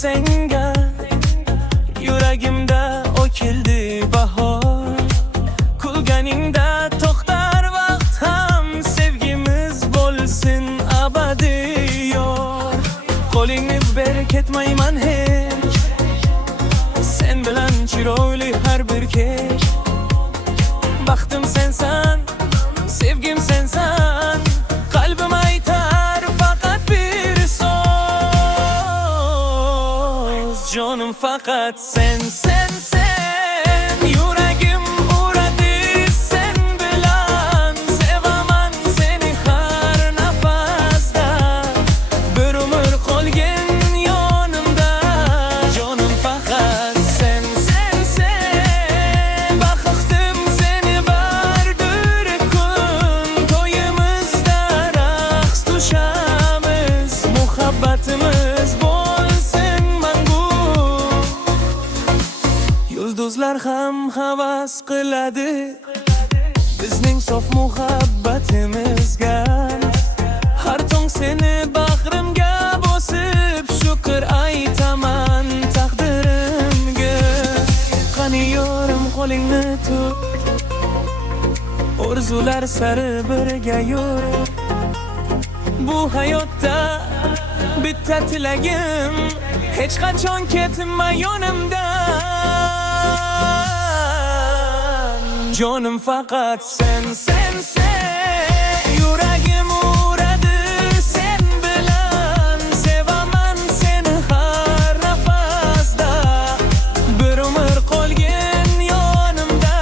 senga, yuragimda o'kildi bahor. Kulganingda to'xtar vaqt ham, sevgimiz bo'lsin abadiy yor. Qo'lingni ber ketmayman hech, sen bilan chiroyli har bir kech. Baxtim sensan, sevgim sensan, qalbim aytar faqat bir so'z. Jonim faqat sen, sen, sen. Yuragim uradi sen bilan, sevaman seni har nafasda. Bir umr qolgin yonimda. Jonim faqat sen, sen, sen. Baxtim seni bar bir kun, to'yimizda raqs tushamiz, muhabbatimiz bo'lsin mangu. Yulduzlar ham havas qiladi bizning sof muhabbatimizga. Har tong seni bag'rimga bosib, shukr aytaman taqdirimga. Qani yorim qo'lingni tut, orzular sari birga yur. Bu hayotda bitta tilagim, hech qachon ketma yonimdan. Jonim faqat sen, sen, sen. Yuragim uradi sen bilan, sevaman seni har nafasda. Bir umr qolgin yonimda.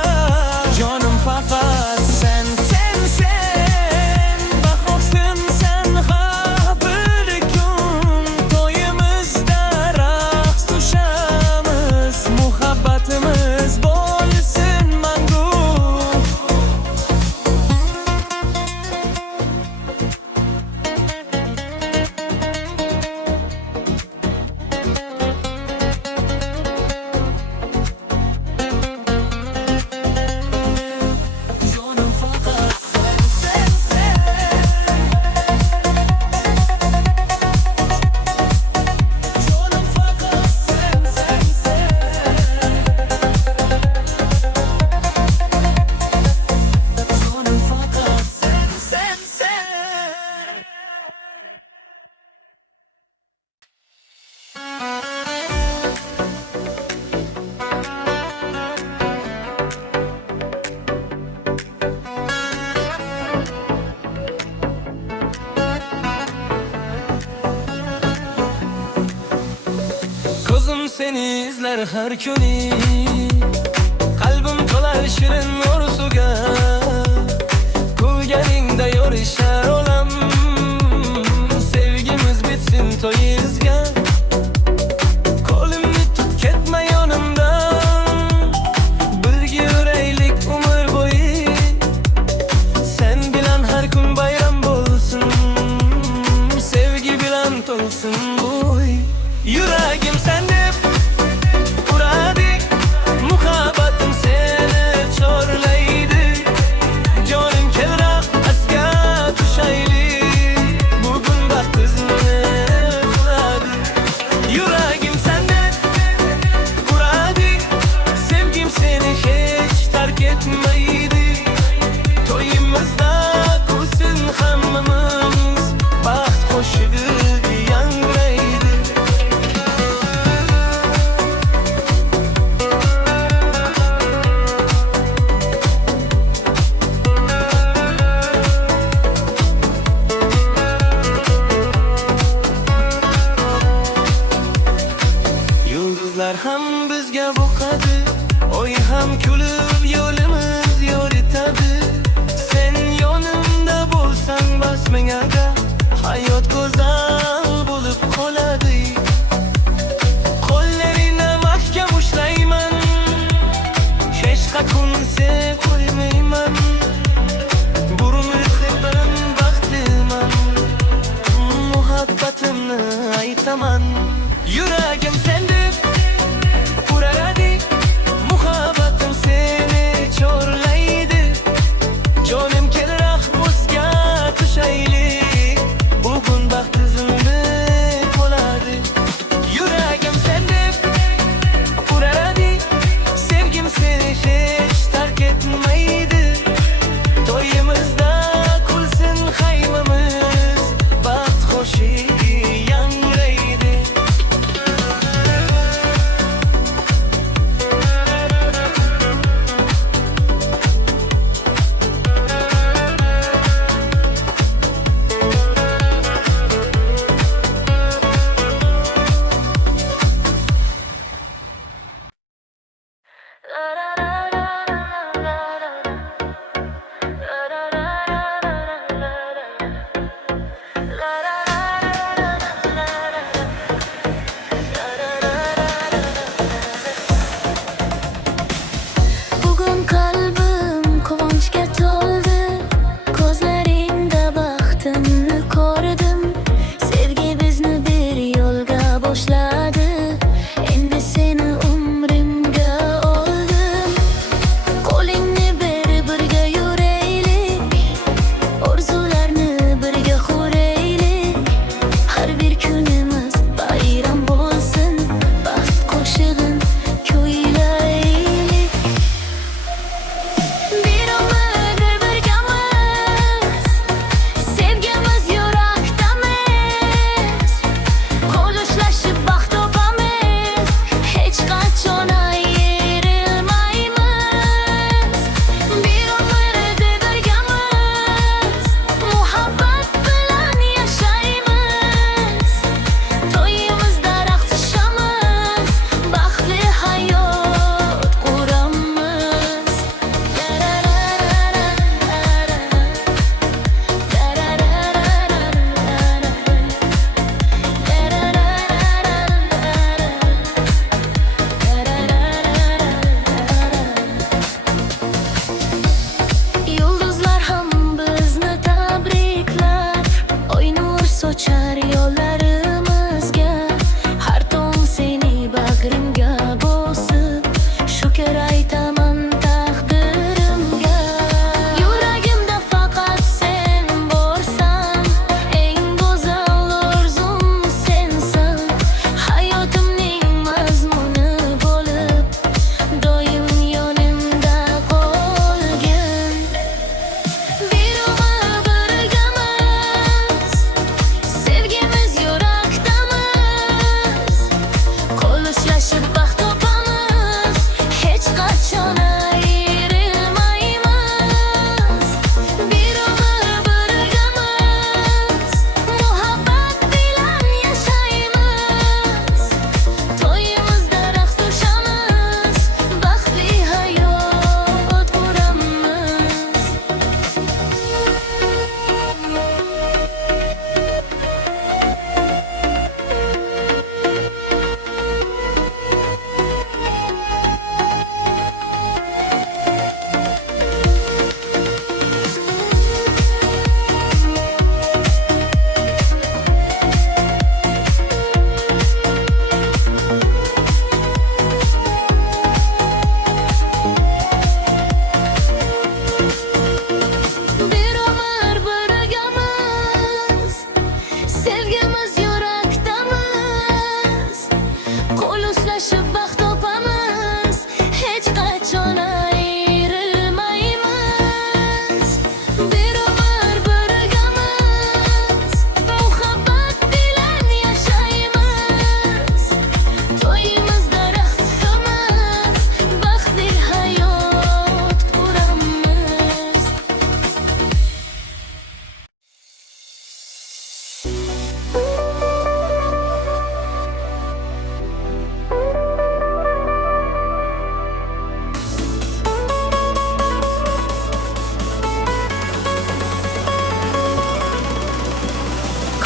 Jonim faqat sen, sen, sen. Baxtim sen har bir kun, to'yimizda raqs tushamiz, muhabbatimiz bo'lsin mangu. Jonim faqat sen, sen, sen. Jonim faqat sen, sen, sen. Jonim faqat sen, sen, sen. Ko'zim seni izlar har kuni, qalbim to'lar shirin orzuga. Kulganingda yorishar olam, sevgimiz bitsin to'yizga. Qo'limni tut ketma yonimdan, birga yuraylik umr bo'yi. Sen bilan har kun bayram bo'lsin, sevgi bilan to'lsin bo'y. Yuragim sen deb uradi, muhabbatim seni chorlaydi. Jonim kelroq asga tushaylik, bugun baxtimizni qiladi. Yuragim sen deb uradi, sevgim seni hech tark etmaydi. To'yimizda kulsin hammamiz, baxt qo'shig'i yangraydi. Yulduzlar ham bizga boqadi, oy ham kulib yo'limiz yoritadi. Sen yonimda bo'lsang bas menga, hayot go'zal bo'lib qoladi. Qo'llarini mahkam ushlayman, hech qachon sevib qo'ymayman. Burumli sevdim baxtliman, muhabbatimni aytaman. Yuragim sen deb uradi, muhabbatim seni chorlaydi. Jonim kelroq o'zga tushaylik, bugun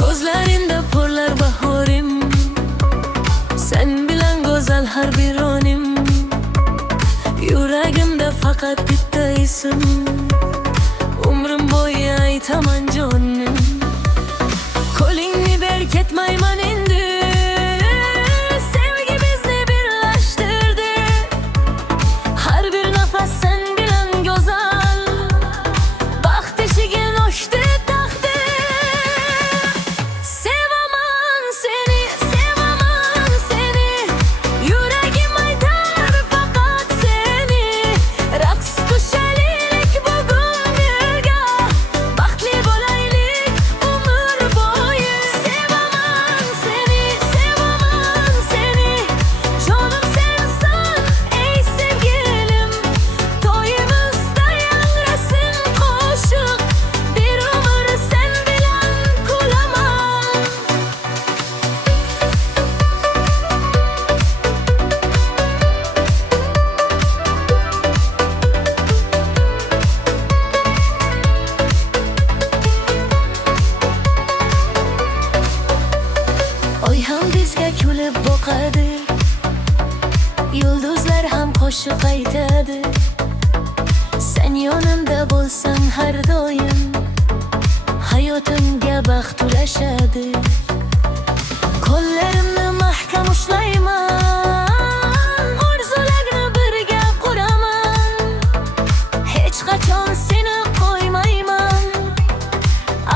Ko'zlaringda porlar bahorim, sen bilan go'zal har bir onim. Yuragimda faqat bitta ism, umrim bo'yi aytaman jonim. Qo'lingni ber, ketmayman endi, sevgi bizni birlashtirdi. Har bir nafas sen bilan go'zal, baxt eshigin ochdi taqdir. Sevaman seni, sevaman seni, yuragim aytar faqat seni. Raqs tushaylik bugun birga, baxtli bo'laylik umr bo'yi. Sevaman seni, sevaman seni, jonim sensan ey sevgilim. To'yimizda yangrasin qo'shiq, bir umr sen bilan kulaman. Oy ham bizga kulib boqadi, yulduzlar ham qo'shiq aytadi. Sen yonimda bo'lsang har doim, hayotimga baxt ulashadi. Qo'llarimni mahkam ushlayman, orzularni birga quraman. Hech qachon seni qo'ymayman,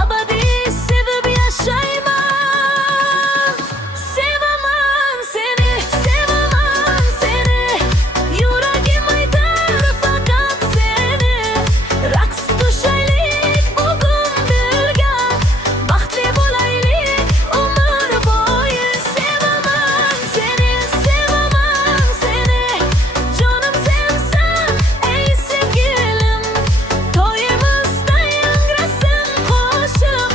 abadiy sevib yashayman. Sevaman seni, sevaman seni, yuragim aytar faqat seni. Raqs tushaylik bugun birga, baxtli bo'laylik umr bo'yi. Sevaman seni, sevaman seni, jonim sensan ey sevgilim. To'yimizda yangrasin qo'shiq,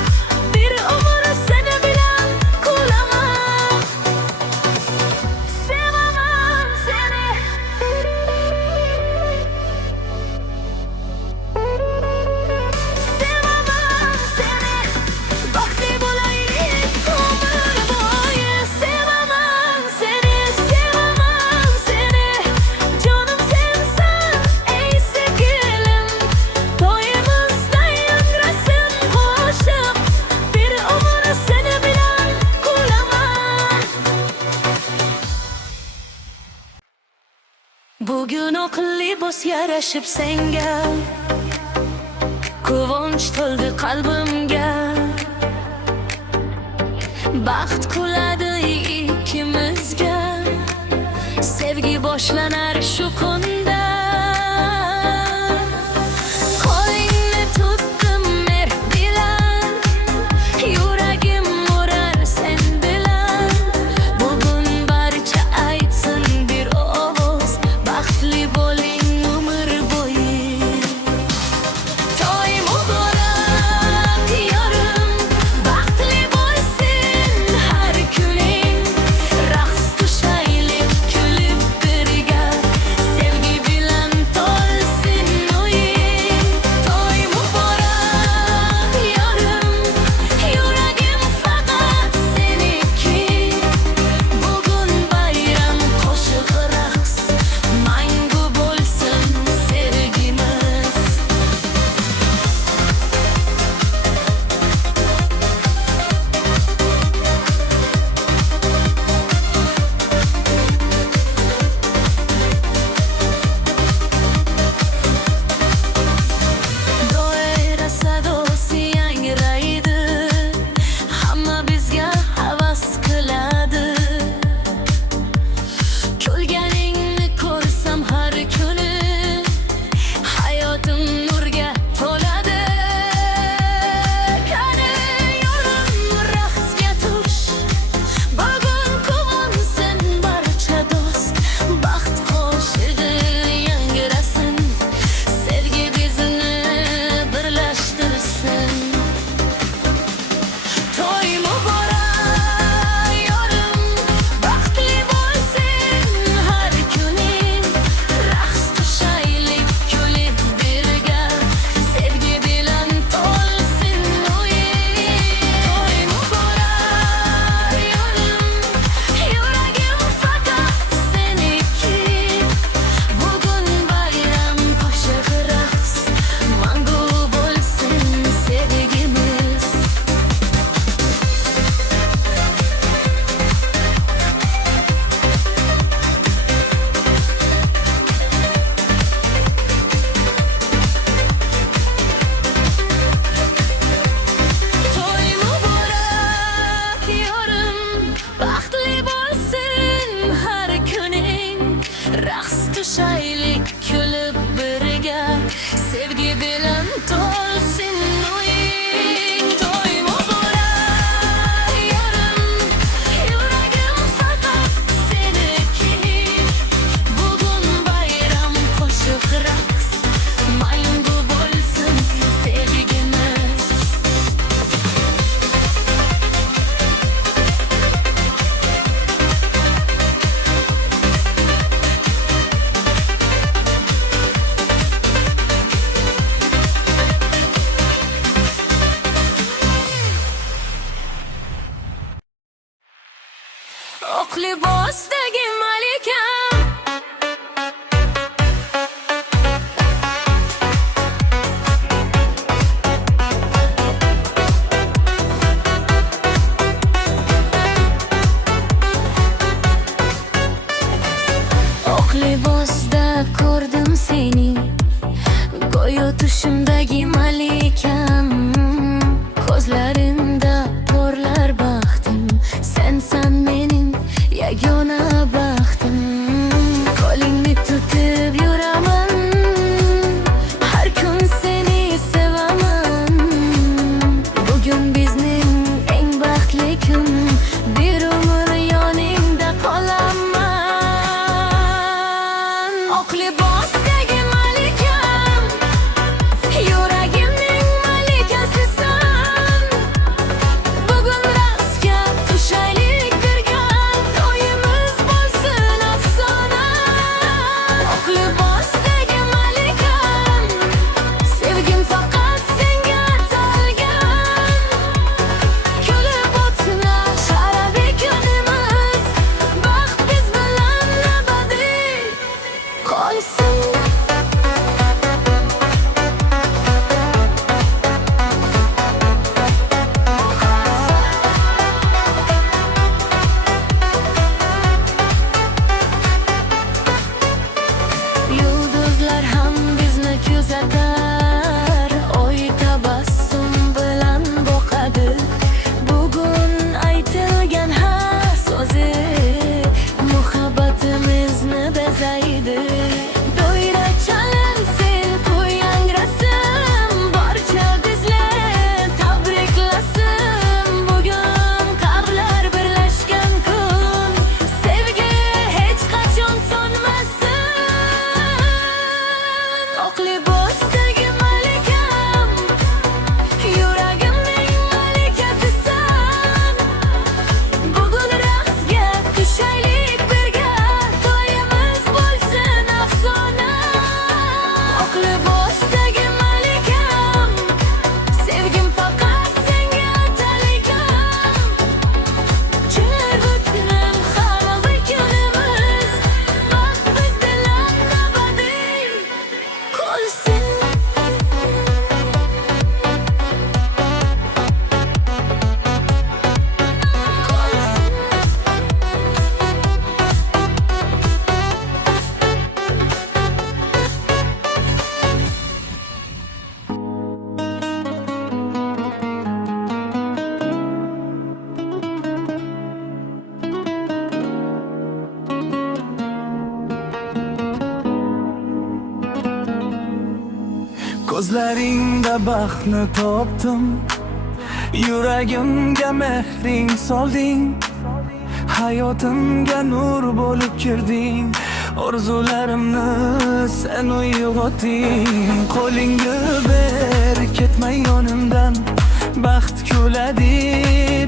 bir umr seni bilan kulaman. Sevaman seni, sevaman seni, baxtli bo'laylik umr bo'yi. Sevaman seni, sevaman seni, jonim sensan ey sevgilim. To'yimizda yangrasin qo'shiq, bir umr seni bilan kulaman. Bugun oq libos yarashib senga, quvonch to'ldi qalbimga. Baxt kuladi ikkimizga, sevgi boshlanar shu kunda. Qo'lingni tutdim mer bilan, yuragim urar sen bilan. Bugun barcha aytsin bir ovoz, baxtli bo'ling umr bo'yi. To'y muborak yorim, baxtli bo'lsin har kuning. Raqs tushaylik kulib birga, sevgi oq libosdagi malikam. Oq libosda ko'rdim seni, go'yo tushimdagi malikam. Ko'zlaringda porlar baxtim, sensan mening yagona baxtim. Qo'lingni tutib yuraman, har kun seni sevaman. Bugun bizning eng baxtli kun, bir umr yoningda qolaman. Oq libosdagi malikam, yuragimning malikasisan. Bugun raqsga tushaylik birga, to'yimiz bo'lsin afsona. Oq libosdagi malikam, sevgim faqat senga atalgan. Kulib o'tlar sharabiy kunimiz, baxt biz bilan abadiy qolsin. Yulduzlar ham bizni kuzatar, oy tabassum bilan boqadi. Bugun aytilgan har so'zi muhabbatimizni bezaydi. Doira chalinsin, kuy yangrasin, barcha bizlar tabriklasin. Bugun qalblar birlashgan kun, sevgi hech qachon so'nmasin. Oq libosdagi malikam, yuragimning malikasisan. Bugun raqsga tushaylik birga, to'yimiz bo'lsin afsona. Oq libosdagi malikam, sevgim faqat senga atalgan. Kelib o'tgan har kunimiz, baxt biz bilan abadiy qolsin. Ko'zlaringda baxtni topdim, yuragimga mehring solding. Hayotimga nur bo'lib kirding, orzularimni sen uyg'otding. Qo'lingni ber, ketmay yonimdan, baxt kuladi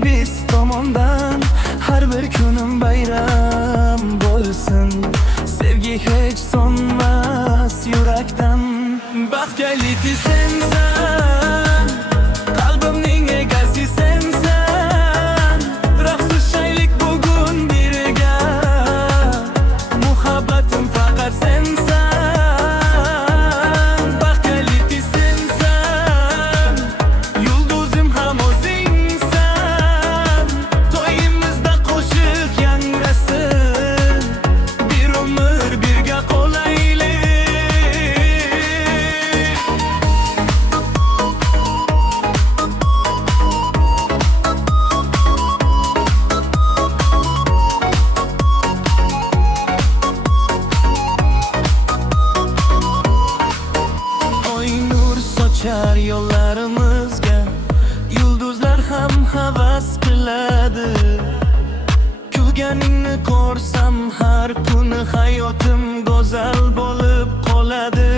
biz tomondan. Har bir kunim bayram bo'lsin, sevgi hech so'nmas yurakdan. Baxt kaliti sensan, qalbimning egasi sensan. Raqs tushaylik bugun birga, muhabbatim faqat sensan. Baxt kaliti sensan, yulduzim ham o'zingsan. To'yimizda qo'shiq yangrasin, bir umr birga qolaylik. Oy nur sochar yo'llarimizga, yulduzlar ham havas qiladi. Kulganingni ko'rsam har kuni hayotim go'zal bo'lib qoladi.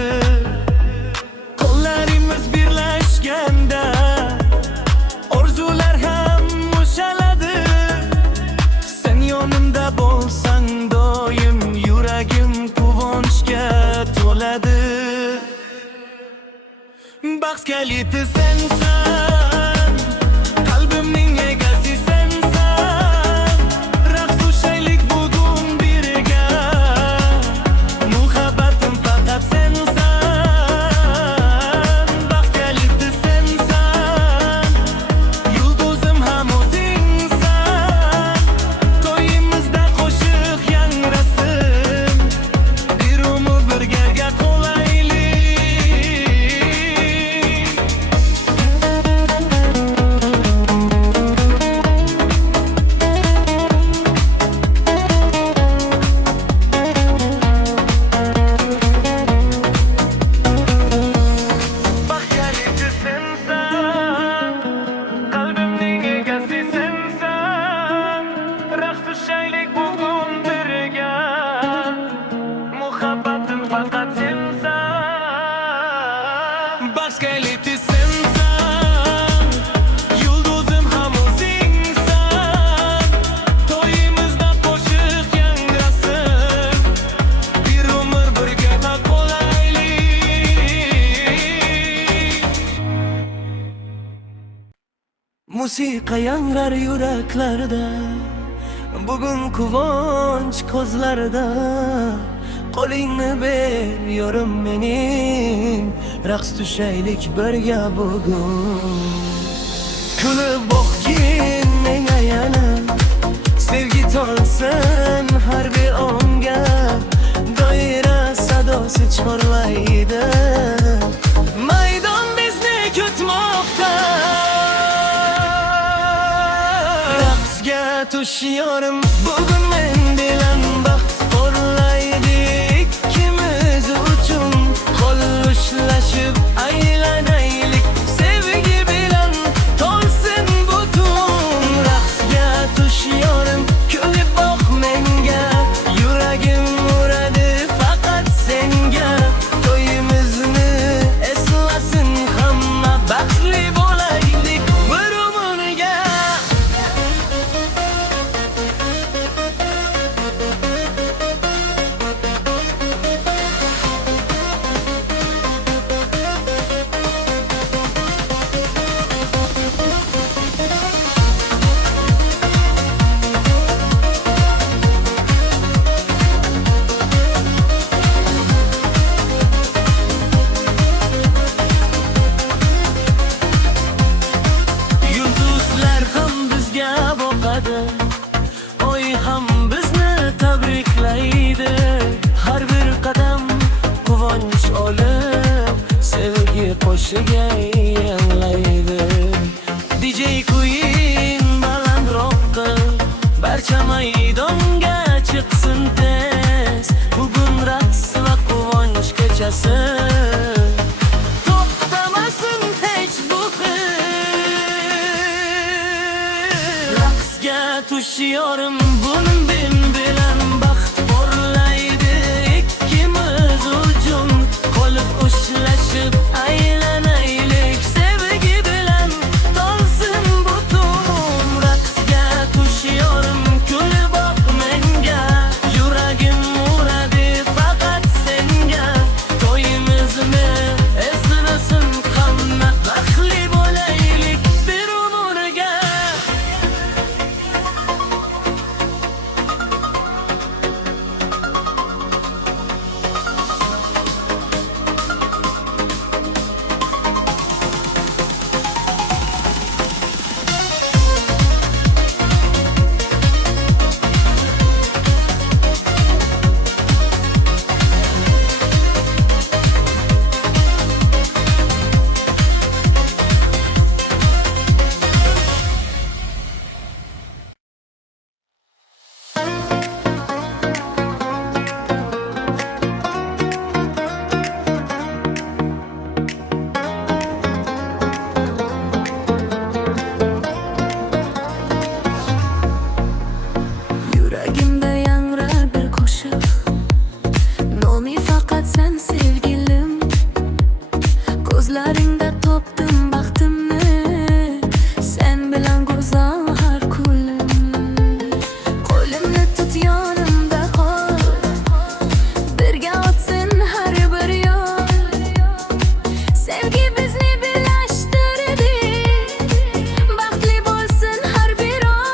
Qo'llarimiz birlashganda, orzular ham ushaladi. Sen yonimda bo'lsang doim, yuragim quvonchga to'ladi. Baxt kaliti sensan, qalbimning egasi sensan. Raqs musiqa yangrar yuraklarda, bugun quvonch ko'zlarida. Qo'lingni ber yorim mening, raqs tushaylik birga bugun. Kulib boqgin menga yana, sevgi tolsin har bir onga. Doira sadosi chorlaydi, maydon bizni kutmoqda. Raqsga tushiyorum bugun men bilan, baxt porlaydi ikkimiz uchun. Qo'l ushlashib aylanaylik, sevgi bilan to'lsin butun. Raqsga tushiyorum, kulib boq menga, yuragim uradi faqat senga. To'yimizni eslasin hamma, baxtli bo'laylik bir umrga. Yulduzlar ham bizga boqadi, oy ham bizni tabriklaydi. Har bir qadam quvonch olib, sevgi qo'shiga yanlaydi. DJ Queen balandroq qil, barcha maydonga chiqsin tez. Bugun raqs va quvonch kechasi, to'xtamasin hech bu his. Raqsga tushiyorum bugun men bilan, baxt porlaydi ikkimiz uchun. Qo'lib ushlashib aylanaylik, sevgi bilan to'lsin butun. Raqsga tushiyorum, kulib boq menga, yuragim uradi faqat senga. To'yimizni eslasin hamma, baxtli bo'laylik bir umrga. Yuragimda yangrar bir qo'shiq, nomi faqat sen sevgilim. Ko'zlaringda topdim baxtimni, sen bilan go'zal har kunim. Qo'limni tut yonimda qol, birga o'tsin har bir yo'l. Sevgi bizni birlashtirdi, baxtli bo'lsin har bir on.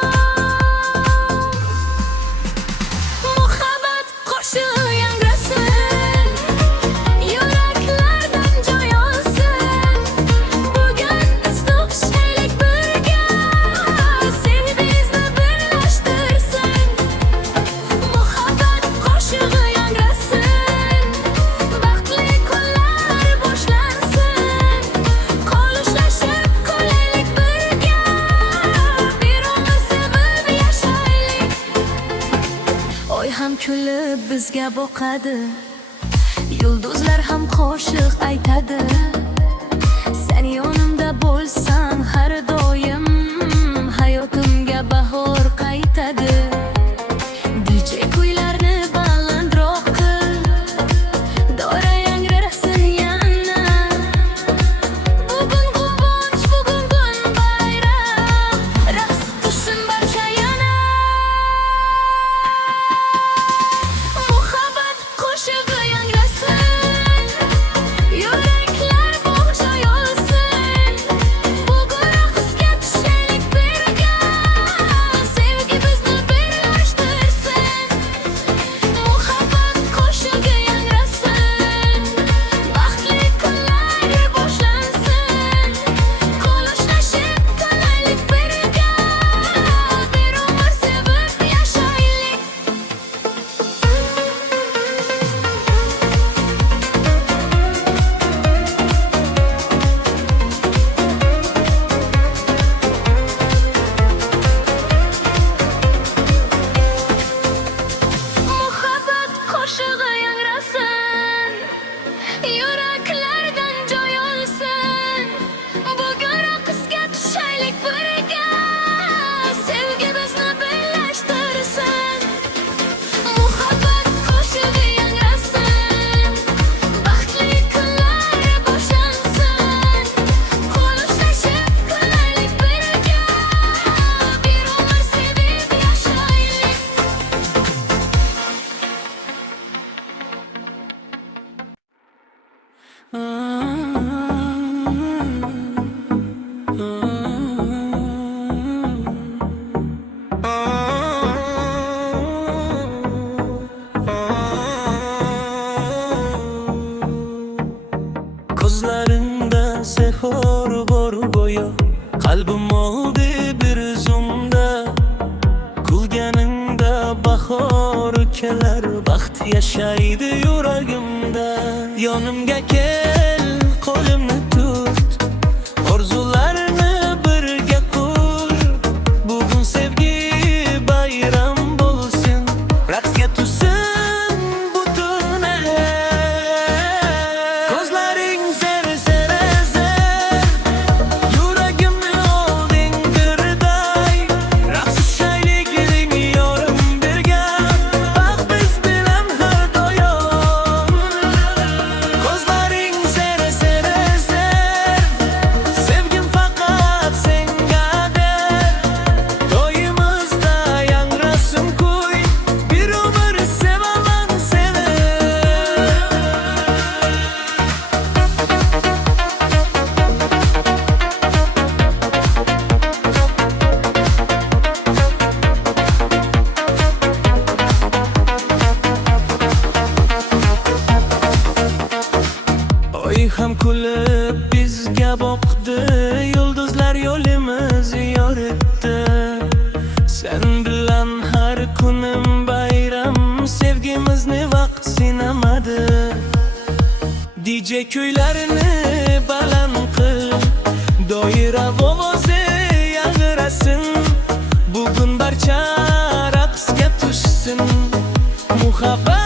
Muhabbat qo'shig'i yangrasin, yuraklardan joy olsin. Bugun biz to'qishaylik birga, sevgi bizni birlashtirsin. Muhabbat qo'shig'i yangrasin, baxtli kunlar boshlansin. Qo'l ushlashib qolaylik birga, bir umr sevib yashaylik. Oy ham kulib bizga boqadi, yulduzlar ham qo'shiq aytadi. Sen yonimda bo'lsang har doim, hayotimga bahor qaytadi. DJ kuylarni balandroq qil, doira yangrasin yana. Bugun quvonch, bugun kun bayram, raqs tushsin barcha yana. Muhabbat qo'shig'i yangrasin, yuraklar bo'g'shay olsin. yashaydi yuragimda. Yonimga kel, qo'limni tut, orzularni birga qur. Bugun sevgi bayram bo'lsin, raqsga tushsin butun el. Ko'zlaring zar yuragimni olding birday. Raqs shaylik eling yorim birga, baxt biz bilan har doim. Ko'zlaring zar sevgim faqat sengadir. To'yimizda yangrasin kuy, bir umr sevaman seni. Oy ham kulib bizga boqdi, yulduzlar yo'limiz yoritdi. Sen bilan har kunim bayram, sevgimizni vaqt sinamadi. DJ kuylarini baland qil, doira ovozi yangrasin. Bugun barcha raqsga tushsin, muhabbat